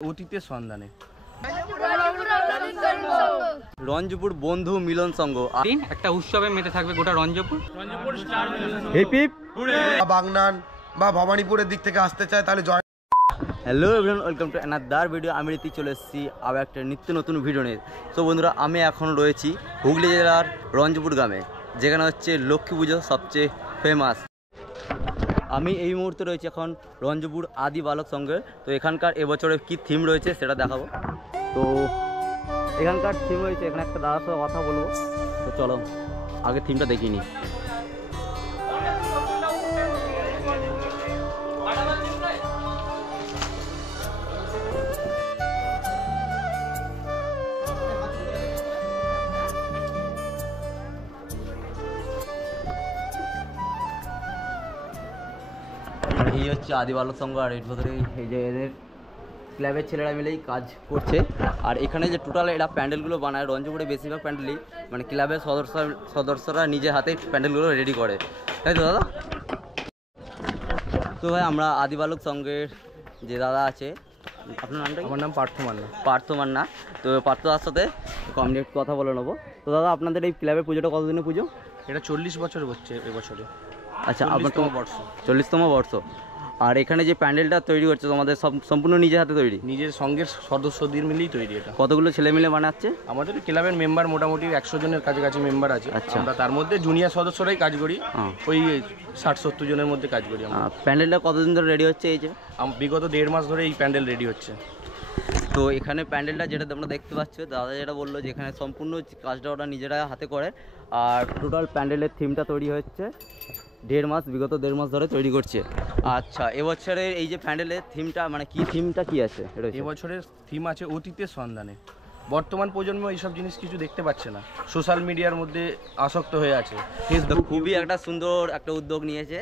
অতীতের সন্ধানে রঞ্জপুর বন্ধু মিলন সংঘ একটা উৎসবে মেতে থাকবে গোটা রঞ্জপুর। বাগনান বা ভবানীপুরের দিক থেকে আসতে চায় তাহলে জয়। Hello everyone, welcome to another video. আমি রীতি চলে এসেছি আবার একটা নিত্য নতুন ভিডিও নিয়ে। তো বন্ধুরা, আমি এখন রয়েছি হুগলি জেলার রঞ্জপুর গ্রামে, যেখানে হচ্ছে লক্ষ্মী পুজো সবচেয়ে ফেমাস। আমি এই মুহূর্তে রয়েছি এখন রঞ্জপুর আদি বালক সংঘে। তো এখানকার এবছরের কী থিম রয়েছে সেটা দেখাবো। তো এখানকার থিম রয়েছে, এখানে একটা দাদার সাথে কথা বলবো। তো চলো আগে থিমটা দেখিনি। এই হচ্ছে আদি বালক সংঘ, আর এর ভেতরে এই যে এদের ক্লাবের ছেলেরা মিলেই কাজ করছে। আর এখানে যে টোটাল এরা প্যান্ডেলগুলো বানায়, রঞ্জপুরে বেশিরভাগ প্যান্ডেলই মানে ক্লাবের সদস্যরা নিজের হাতে প্যান্ডেলগুলো রেডি করে, তাই তো দাদা? তো ভাই, আমরা আদি বালক সংঘের যে দাদা আছে, আপনার নামটা? আমার নাম পার্থ মান্না। পার্থ মান্না। তো পার্থ দাদার সাথে কমিউনিট কথা বলে নেবো। তো দাদা, আপনাদের এই ক্লাবের পুজোটা কতদিনের পুজো? এটা 40 বছর হচ্ছে এবছরে। আচ্ছা, আপনার 40তম বর্ষ। 40তম বর্ষ। আর এখানে যে প্যান্ডেলটা তৈরি করছে তোমাদের সম্পূর্ণ নিজের হাতে তৈরি? নিজের সঙ্গের সদস্যদের মিলেই তৈরি এটা। কতগুলো ছেলে মিলে বানাচ্ছে? আমাদের ক্লাবের মেম্বার মোটামুটি 100 জনের কাছাকাছি মেম্বার আছে। আচ্ছা। আমরা তার মধ্যে জুনিয়র সদস্যরাই কাজ করি, ওই 60-70 জনের মধ্যে কাজ করি আমরা। প্যান্ডেলটা কতদিন ধরে রেডি হচ্ছে? এই যে বিগত 1.5 মাস ধরে এই প্যান্ডেল রেডি হচ্ছে। তো এখানে প্যান্ডেলটা যেটা তোমরা দেখতে পাচ্ছ, দাদা যেটা বললো যে এখানে সম্পূর্ণ কাজটা ওরা নিজেরা হাতে করে। আর টোটাল প্যান্ডেলের থিমটা তৈরি হচ্ছে 1.5 মাস, বিগত 1.5 মাস ধরে তৈরি করছে। আচ্ছা, এবছরের এই যে প্যান্ডেলের থিমটা মানে কি, থিমটা কি আছে? এবছরের থিম আছে অতীতের সন্ধানে। বর্তমান প্রজন্ম এইসব জিনিস কিছু দেখতে পাচ্ছে না, সোশ্যাল মিডিয়ার মধ্যে আসক্ত হয়ে আছে। ফেসবুক খুবই একটা সুন্দর একটা উদ্যোগ নিয়েছে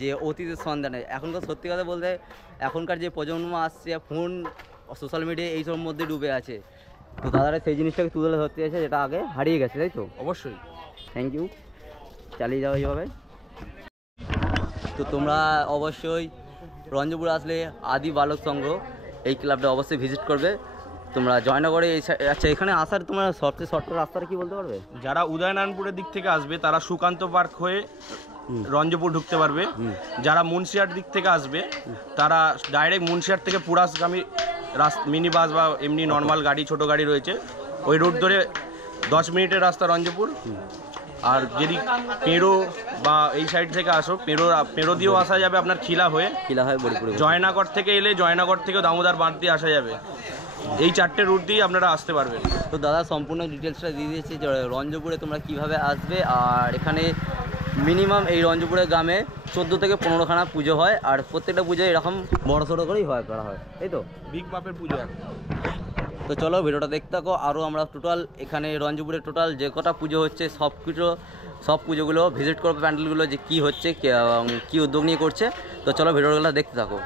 যে অতীতের সন্ধানে। এখনকার সত্যি কথা বলতে এখনকার যে প্রজন্ম আসছে, ফোন সোশ্যাল মিডিয়া এইসবের মধ্যে ডুবে আছে। তো দাদারা সেই জিনিসটাকে তুলে ধরতে আছে যেটা আগে হারিয়ে গেছে, তাই তো? অবশ্যই। থ্যাংক ইউ, চালিয়ে যাওয়া এইভাবে। তো তোমরা অবশ্যই রঞ্জপুর আসলে আদি বালক সংঘ এই ক্লাবটা অবশ্যই ভিজিট করবে। তোমরা জয়নগরে আচ্ছা, এখানে আসার তোমার সবচেয়ে শর্ট রাস্তাটা কি বলতে পারবে? যারা উদয়নারায়ণপুরের দিক থেকে আসবে তারা সুকান্ত পার্ক হয়ে রঞ্জপুর ঢুকতে পারবে। যারা মুন্সিয়ার দিক থেকে আসবে তারা ডাইরেক্ট মুন্সিয়ার থেকে পুরাসগামী মিনি বাস বা এমনি নর্মাল গাড়ি, ছোট গাড়ি রয়েছে, ওই রুট ধরে 10 মিনিটের রাস্তা রঞ্জপুর। আর যদি পেরো বা এই সাইড থেকে আসো, পেরো দিয়েও আসা যাবে আপনার খিলা হয়ে। জয়নগর থেকে এলে জয়নগর থেকেও দামোদর বাঁধ দিয়ে আসা যাবে। এই 4টে রুট দিয়ে আপনারা আসতে পারবেন। তো দাদা সম্পূর্ণ ডিটেলসটা দিয়ে দিয়েছে যে রঞ্জপুরে তোমরা কিভাবে আসবে। আর এখানে মিনিমাম এই রঞ্জপুরের গ্রামে 14 থেকে 15খানা পুজো হয়, আর প্রত্যেকটা পুজো এরকম বড় সড়ো করেই করা হয়, তাই তো? বিগ বাপের পুজো। তো চলো ভিডিওটা দেখতে থাকো। আরও আমরা টোটাল এখানে রঞ্জপুরে টোটাল যে কটা পুজো হচ্ছে সব পুজোগুলো ভিজিট করবো, প্যান্ডেলগুলো যে কী হচ্ছে, কী উদ্যোগ নিয়ে করছে। তো চলো ভিডিওগুলো দেখতে থাকো।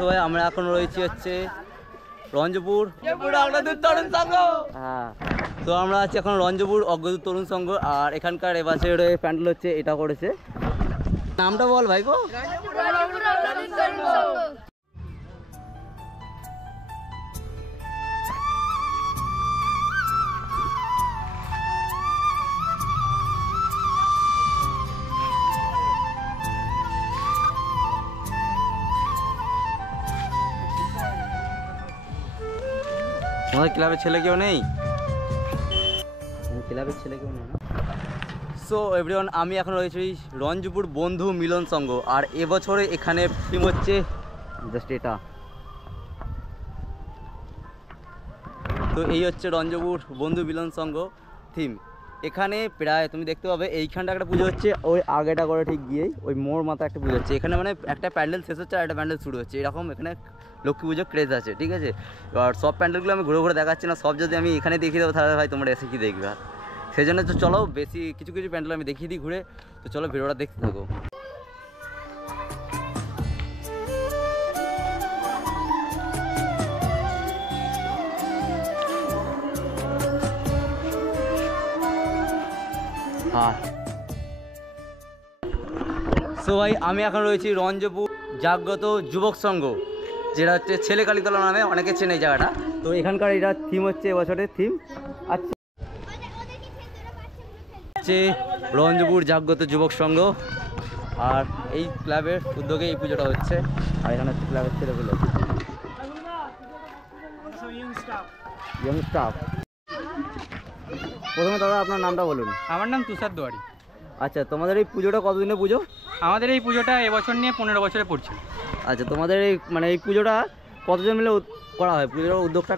তো ভাই, আমরা এখন রয়েছি হচ্ছে রঞ্জপুর তরুণ সংঘ। হ্যাঁ, তো আমরা আছি এখন রঞ্জপুর অগ্রদূত তরুণ সংঘ। আর এখানকার এবছর প্যান্ডেল হচ্ছে এটা করেছে, নামটা বল ভাইপো। আমাদের ক্লাবের ছেলে কেউ নেই? ক্লাবের ছেলে কেউ নেই। সো এভরিওয়ান, আমি এখন রয়েছি রঞ্জপুর বন্ধু মিলন সংঘ। আর এবছরে এখানে থিম হচ্ছে জাস্ট এটা। তো এই হচ্ছে রঞ্জপুর বন্ধু মিলন সংঘ থিম। এখানে প্রায় তুমি দেখতে পাবে এইখানটা একটা পুজো হচ্ছে, ওই আগেটা করে ঠিক গিয়েই ওই মোড় মাথা একটা পুজো হচ্ছে। এখানে মানে একটা প্যান্ডেল শেষ হচ্ছে আর একটা প্যান্ডেল শুরু হচ্ছে, এরকম এখানে লক্ষ্মী পুজোর ক্রেজ আছে, ঠিক আছে? আর সব প্যান্ডেলগুলো আমি ঘুরে ঘুরে দেখাচ্ছি না, সব যদি আমি এখানে দেখিয়ে দেবো তাহলে ভাই তোমরা এসে কি দেখবে। সেই জন্য তো চলো বেশি কিছু কিছু প্যান্ডেল আমি দেখিয়ে দিই ঘুরে। তো চলো ভিডিওটা দেখতে থাকো। হ্যাঁ। সো ভাই আমি এখন রয়েছি রঞ্জপুর জাগ্রত যুবক সংঘ, যেটা হচ্ছে ছেলে কালীতলা নামে অনেকে চেনে এই জায়গাটা। তো এখানকার এটা থিম হচ্ছে এবছরের থিম আচ্ছা হচ্ছে রঞ্জপুর জাগ্রত যুবক সংঘ, আর এই ক্লাবের উদ্যোগে এই পুজোটা হচ্ছে। আর এখানে হচ্ছে ক্লাবের ছেলেগুলো ইয়ং স্টাফ। প্রথমে দাদা আপনার নামটা বলুন। আমার নাম তুষার দুয়ারি। আচ্ছা, তোমাদের এই পুজোটা কতদিনের পুজো? আমাদের এই পুজোটা এবছর নিয়ে 15 বছরে পড়ছে। আচ্ছা, তোমাদের এই মানে এই পুজোটা কতজন মিলে করা হয়? পুজোর উদ্যোগটা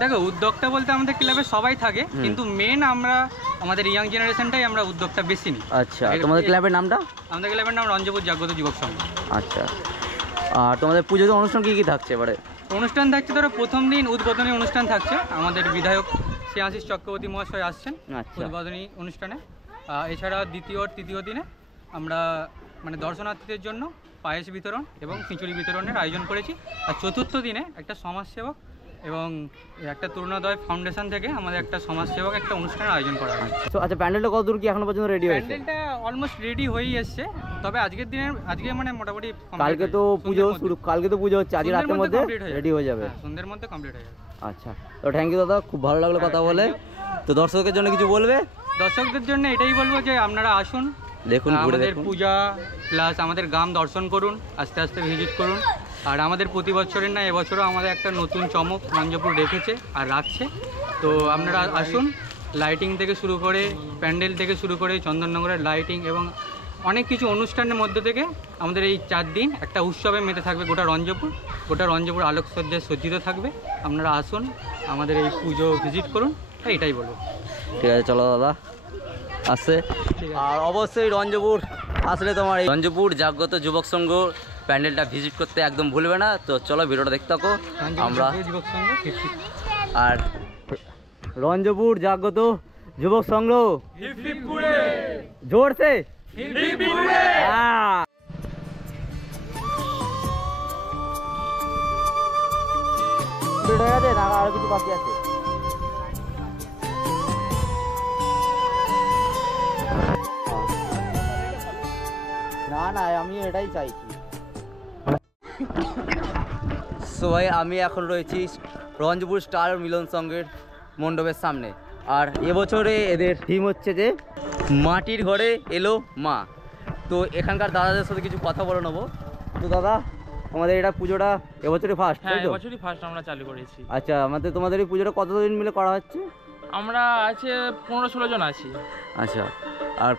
দেখো, উদ্যোক্তা বলতে আমাদের ক্লাবে সবাই থাকে, কিন্তু মেন আমরা আমাদের ইয়াং জেনারেশনটাই আমরা উদ্যোগটা বেশি নিই। আচ্ছা, তোমাদের ক্লাবের নামটা? আমাদের ক্লাবের নাম রঞ্জপুর জাগ্রত যুবক সংঘ। আচ্ছা, আর তোমাদের পুজোতে অনুষ্ঠান কী কী থাকছে এবারে? অনুষ্ঠান থাকছে ধরো, প্রথম দিন উদ্বোধনী অনুষ্ঠান থাকছে। আমাদের বিধায়ক শ্রেয়াশিস চক্রবর্তী মহাশয় আসছেন আচ্ছা। উদ্বোধনী অনুষ্ঠানে। এছাড়া দ্বিতীয় আর তৃতীয় দিনে আমরা মানে দর্শনার্থীদের জন্য পায়েস বিতরণ এবং খিচুড়ি বিতরণের আয়োজন করেছি। আর চতুর্থ দিনে একটা সমাজসেবক এবং একটা তরুণোদয় ফাউন্ডেশন থেকে আমাদের একটা সমাজসেবক একটা অনুষ্ঠানের আয়োজন করা হয়। আচ্ছা, প্যান্ডেলটা কত দূর কি এখনো পর্যন্ত রেডি হয়েছে? প্যান্ডেলটা অলমোস্ট রেডি হয়েই এসছে, তবে আজকে মানে মোটামুটি কালকে তো পুজো শুরু, কালকে তো পুজো হচ্ছে, আজকে রাতের মধ্যে রেডি হয়ে যাবে। সন্ধ্যের মধ্যে কমপ্লিট হয়ে যাবে। আচ্ছা, তো থ্যাংক ইউ দাদা, খুব ভালো লাগলো কথা বলে। তো দর্শকের জন্য কিছু বলবে? দর্শকদের জন্য এটাই বলবো যে আপনারা আসুন, দেখুন, আমাদের পূজা প্লাস আমাদের গ্রাম দর্শন করুন, আস্তে আস্তে ভিজিট করুন। আর আমাদের প্রতি বছরের না এবছরও আমাদের একটা নতুন চমক রঞ্জপুর রেখেছে আর রাখছে। তো আপনারা আসুন, লাইটিং থেকে শুরু করে প্যান্ডেল থেকে শুরু করে চন্দননগরের লাইটিং এবং অনেক কিছু অনুষ্ঠানের মধ্যে থেকে আমাদের এই 4 দিন একটা উৎসবে মেতে থাকবে গোটা রঞ্জপুর আলোকসজ্জায় সজ্জিত থাকবে। আপনারা আসুন, আমাদের এই পুজো ভিজিট করুন, এটাই বলবো। ঠিক আছে, চলো দাদা আসছে। আর অবশ্যই রঞ্জপুর আসলে তোমার এই রঞ্জপুর জাগ্রত যুবক সংঘ প্যান্ডেলটা ভিজিট করতে একদম ভুলবে না। তো চলো ভিডিওটা দেখতে থাকো আমরা। আর রঞ্জপুর জাগ্রত যুবক সংঘ জোরসে আর কিছু বাকি আছে? না না, আমি এটাই চাইছি। সো ভাই আমি এখন রয়েছি রঞ্জপুর স্টার মিলন সংঘের মণ্ডপের সামনে। আর এবছরে এদের থিম হচ্ছে যে মাটির ঘরে এলো মা। তো এখানকার দাদাদের সাথে কিছু কথা বলে নেবো। তো দাদা, আমাদের এটা পুজোটা এবছরে ফার্স্ট? হ্যাঁ, এবছরই ফার্স্ট আমরা চালু করেছি। আচ্ছা, তোমাদের এই পুজোটা কতদিন মিলে করা হচ্ছে? আমরা আছে 15-16 জন আছি। আচ্ছা, আর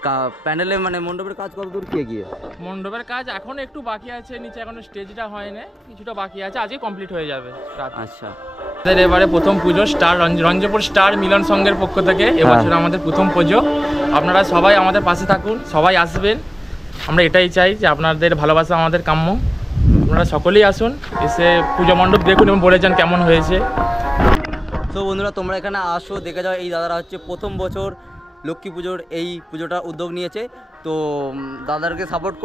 প্যান্ডেলে মানে মণ্ডপের কাজ কত দূর কি গিয়ে? মণ্ডপের কাজ এখন একটু বাকি আছে, নিচে এখনো স্টেজটা হয়নি, কিছুটা বাকি আছে, আজকে কমপ্লিট হয়ে যাবে। আচ্ছা, আমাদের এবারে প্রথম পুজো স্টার রঞ্জপুর স্টার মিলন সংঘের পক্ষ থেকে এবছর আমাদের প্রথম পুজো। আপনারা সবাই আমাদের পাশে থাকুন, সবাই আসবেন। আমরা এটাই চাই যে আপনাদের ভালোবাসা আমাদের কাম্য। আপনারা সকলেই আসুন, এসে পুজো মণ্ডপ দেখুন এবং বলে যান কেমন হয়েছে। তো বন্ধুরা, তোমরা এখানে আসো, দেখে যাও। এই দাদারা হচ্ছে প্রথম বছর লক্ষ্মী পুজোর এই পুজোটা উদ্যোগ নিয়েছে। তো দাদাদেরকে সাপোর্ট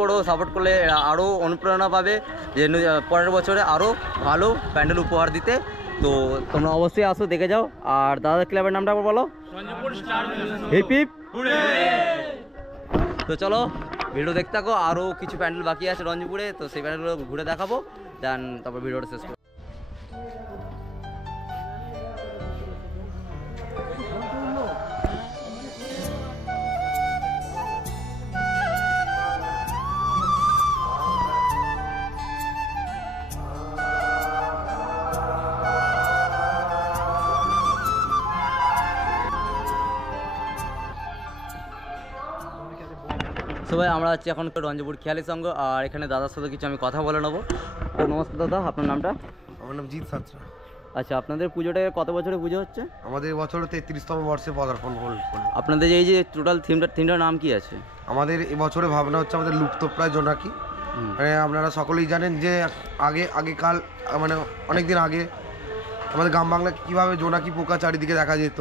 করলে আরও অনুপ্রেরণা পাবে যে পরের বছরে আরও ভালো প্যান্ডেল উপহার দিতে। তো তোমরা অবশ্যই আসো, দেখে যাও। আর দাদাদের ক্লাবের নামটা বলো। Hip hip. তো চলো ভিডিও দেখতে থাকো, আরও কিছু প্যান্ডেল বাকি আছে রঞ্জপুরে, তো সেই প্যান্ডেলগুলো ঘুরে দেখাবো, দেন তারপর ভিডিওটা শেষ করবো। সবাই আমরা আছি এখন রঞ্জপুর খেয়ালি সংঘ, আর এখানে দাদার সাথে কিছু আমি কথা বলে নেবো। তো নমস্কার দাদা, আপনার নামটা? আমার নাম জিৎ সাঁতরা। আচ্ছা, আপনাদের পুজোটা কত বছরে পুজো হচ্ছে? আমাদের বছর 33তম বর্ষে পদার্পণ করল। আপনাদের এই যে টোটাল থিমটার নাম কি আছে? আমাদের এবছরে ভাবনা হচ্ছে আমাদের লুপ্তপ্রায় জোনাকি। মানে আপনারা সকলেই জানেন যে আগেকাল মানে অনেক দিন আগে আমাদের গ্রাম বাংলায় কীভাবে জোনাকি পোকা চারিদিকে দেখা যেত।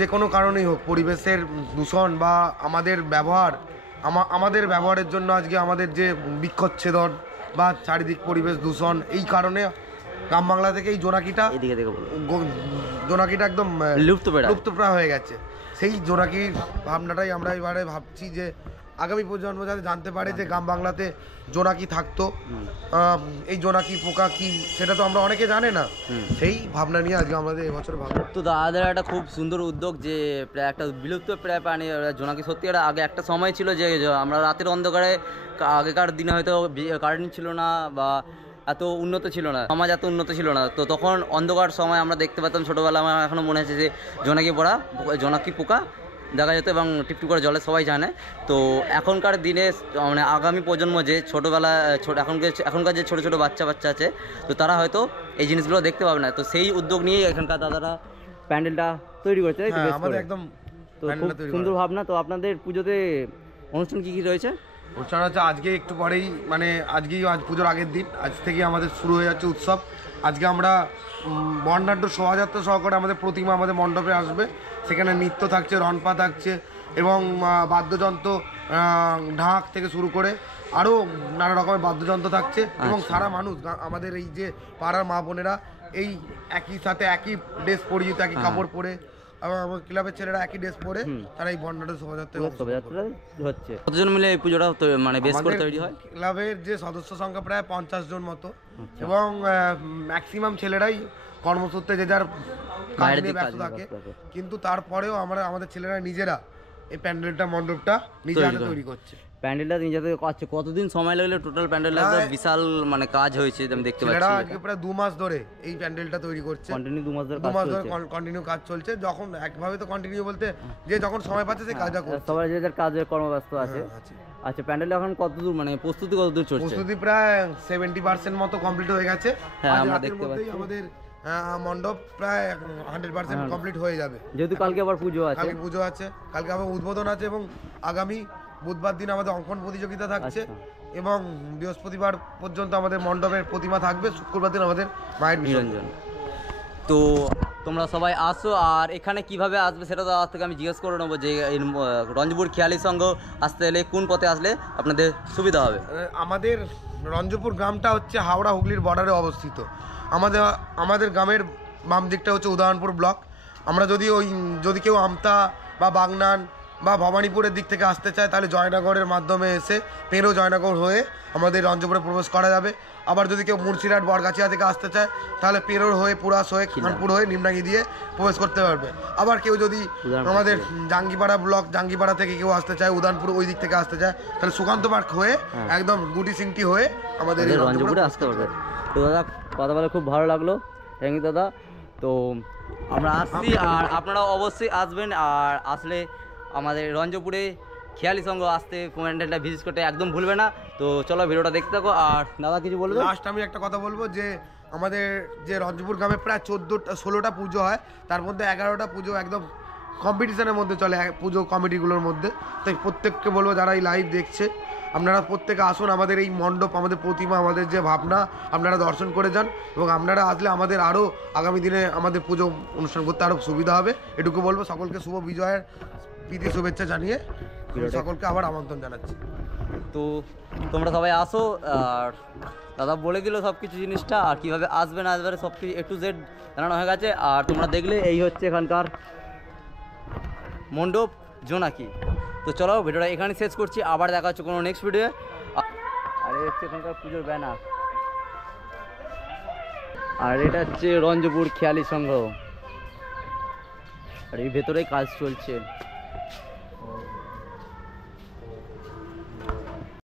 যে কোনো কারণেই হোক, পরিবেশের দূষণ বা আমাদের ব্যবহারের জন্য আজকে আমাদের যে বৃক্ষচ্ছেদন বা চারিদিক পরিবেশ দূষণ, এই কারণে গ্রাম বাংলা থেকে এই জোনাকিটা এদিকে দেখে বলো, জোনাকিটা একদম লুপ্তপ্রায়। লুপ্তপ্রায় হয়ে গেছে। সেই জোনাকির ভাবনাটাই আমরা এবারে ভাবছি যে আগামী প্রজন্ম যাতে জানতে পারে যে গ্রাম বাংলাতে জোনাকি থাকতো, এই জোনাকি পোকা কি সেটা তো আমরা অনেকে জানে না, সেই ভাবনা নিয়ে আজকে আমাদের এবছর ভাবনা। তো দাদাদের একটা খুব সুন্দর উদ্যোগ যে প্রায় একটা বিলুপ্ত প্রায় প্রাণী জোনাকি। সত্যি এটা আগে একটা সময় ছিল যে আমরা রাতের অন্ধকারে, আগেকার দিনে হয়তো কারেন্ট ছিল না বা এত উন্নত ছিল না, সমাজ এত উন্নত ছিল না, তো তখন অন্ধকার সময় আমরা দেখতে পেতাম ছোটোবেলা। আমার এখনও মনে আছে যে জোনাকি পোকা দেখা যেত এবং টিপটিপ করে জলে সবাই জানে। তো এখনকার দিনে মানে আগামী প্রজন্ম যে ছোটোবেলা এখনকার যে ছোটো ছোটো বাচ্চা আছে, তো তারা হয়তো এই জিনিসগুলো দেখতে পাবে না। তো সেই উদ্যোগ নিয়েই এখানকার দাদারা প্যান্ডেলটা তৈরি করছে, আমাদের একদম তো খুব সুন্দর ভাবনা। তো আপনাদের পুজোতে অনুষ্ঠান কী কী রয়েছে? অনুষ্ঠান হচ্ছে আজকে একটু পরেই, মানে আজ পুজোর আগের দিন, আজ থেকে আমাদের শুরু হয়ে যাচ্ছে উৎসব। আজকে আমরা বর্ণাঢ্য শোভাযাত্রা সহকারে আমাদের প্রতিমা আমাদের মণ্ডপে আসবে। সেখানে নৃত্য থাকছে, রনপা থাকছে এবং বাদ্যযন্ত্র, ঢাক থেকে শুরু করে আরও নানা রকমের বাদ্যযন্ত্র থাকছে। এবং সারা মানুষ আমাদের এই যে পাড়ার মা বোনেরা এই একই সাথে একই ড্রেস পরিয়ে, একই কাপড় পরে, আমার ক্লাবের ছেলেরা একই ড্রেস পরে তারা এই বর্ণাঢ্য শোভাযাত্রা হচ্ছে। কতজন মিলে এই পুজোটা মানে বেশ করে তৈরি হয়? ক্লাবের যে সদস্য সংখ্যা প্রায় 50 জন মতো, এবং ম্যাক্সিমাম ছেলেরাই কর্মসূত্রে যে যার কাজ নিয়ে ব্যস্ত থাকে, কিন্তু তারপরেও আমাদের ছেলেরা নিজেরা এই প্যান্ডেলটা মণ্ডপটা নিজে হাতে তৈরি করছে। প্যান্ডেলটা নিজে হাতে করছে। কতদিন সময় লাগলো টোটাল প্যান্ডেলটা? বিশাল মানে কাজ হয়েছে আমি দেখতে পাচ্ছি। আজকে প্রায় 2 মাস ধরে এই প্যান্ডেলটা তৈরি করছে, কন্টিনিউ 2 মাস ধরে কন্টিনিউ কাজ চলছে। যখন একভাবে তো কন্টিনিউ বলতে যে যখন সময় পাচ্ছে সেই কাজটা করছে, সবাই যে যার কাজে কর্মব্যস্ত আছে। আচ্ছা, প্যান্ডেলটা এখন কতদূর মানে প্রস্তুতি কতদূর চলছে? প্রস্তুতি প্রায় 70% মতো কমপ্লিট হয়ে গেছে। হ্যাঁ, আমরা দেখতে পাচ্ছি আমাদের মণ্ডপ প্রায় 100% কমপ্লিট হয়ে যাবে, যেহেতু কালকে আবার পুজো আছে। কালকে আবার উদ্বোধন আছে এবং আগামী বুধবার দিন আমাদের অঙ্কন প্রতিযোগিতা থাকছে এবং বৃহস্পতিবার পর্যন্ত আমাদের মণ্ডপের প্রতিমা থাকবে, শুক্রবার দিন আমাদের মায়ের বিসর্জন। তো তোমরা সবাই আসো, আর এখানে কিভাবে আসবে সেটা তো আজ থেকে আমি জিজ্ঞেস করে নেবো যে রঞ্জপুর খেয়ালি সংঘ আসতে এলে কোন পথে আসলে আপনাদের সুবিধা হবে। আমাদের রঞ্জপুর গ্রামটা হচ্ছে হাওড়া হুগলির বর্ডারে অবস্থিত। আমাদের গ্রামের বাম দিকটা হচ্ছে উদয়নপুর ব্লক। আমরা যদি কেউ আমতা বা বাগনান বা ভবানীপুরের দিক থেকে আসতে চায় তাহলে জয়নগরের মাধ্যমে এসে পেরো জয়নগর হয়ে আমাদের রঞ্জপুরে প্রবেশ করা যাবে। আবার যদি কেউ মুর্শিদাবাদ বরগাছিয়া থেকে আসতে চায় তাহলে পেরোর হয়ে পুরাস হয়ে খানপুর হয়ে নিমডাঙ্গি দিয়ে প্রবেশ করতে পারবে। আবার কেউ যদি আমাদের জাঙ্গিপাড়া ব্লক জাঙ্গিপাড়া থেকে কেউ আসতে চায়, উদানপুর ওই দিক থেকে আসতে চায়, তাহলে সুকান্ত পার্ক হয়ে একদম গুটি সিংটি হয়ে আমাদের রঞ্জপুরে আসতে পারবে। তো দাদা কথা বলে খুব ভালো লাগলো, থ্যাংক ইউ দাদা। তো আমরা আসছি, আর আপনারাও অবশ্যই আসবেন, আর আসলে আমাদের রঞ্জপুরে খেয়ালি সংঘ আসতে প্যান্ডেলটা ভিজিট করতে একদম ভুলবে না। তো চলো ভিডিওটা দেখতে থাকো। আর দাদা কিছু বলবো? লাস্ট আমি একটা কথা বলবো যে আমাদের যে রঞ্জপুর গ্রামে প্রায় 16টা পুজো হয়, তার মধ্যে 11টা পুজো একদম কম্পিটিশনের মধ্যে চলে পুজো কমিটিগুলোর মধ্যে। তাই প্রত্যেককে বলবো যারা এই লাইভ দেখছে, আপনারা প্রত্যেকে আসুন, আমাদের এই মণ্ডপ, আমাদের প্রতিমা, আমাদের যে ভাবনা আপনারা দর্শন করে যান, এবং আপনারা আসলে আমাদের আরও আগামী দিনে আমাদের পুজো অনুষ্ঠান করতে আরও সুবিধা হবে। এটুকু বলবো। সকলকে শুভ বিজয়ের প্রীতি শুভেচ্ছা জানিয়ে সকলকে আবার আমন্ত্রণ জানাচ্ছি। তো তোমরা সবাই আসো, আর দাদা বলে দিল সব কিছু জিনিসটা, আর কীভাবে আসবে না আসবে সব কিছু A to Z জানানো হয়ে গেছে। আর তোমরা দেখলে এই হচ্ছে এখানকার মণ্ডপ জোনাকি। তো চলো ভিডিওটা এখানে শেষ করছি, আবার দেখা হচ্ছে কোনো নেক্সট ভিডিও। আর এই হচ্ছে এখানকার পুজোর ব্যানার, আর এটা হচ্ছে রঞ্জপুর খেয়ালি সংঘ, আর এই ভেতরেই কাজ চলছে।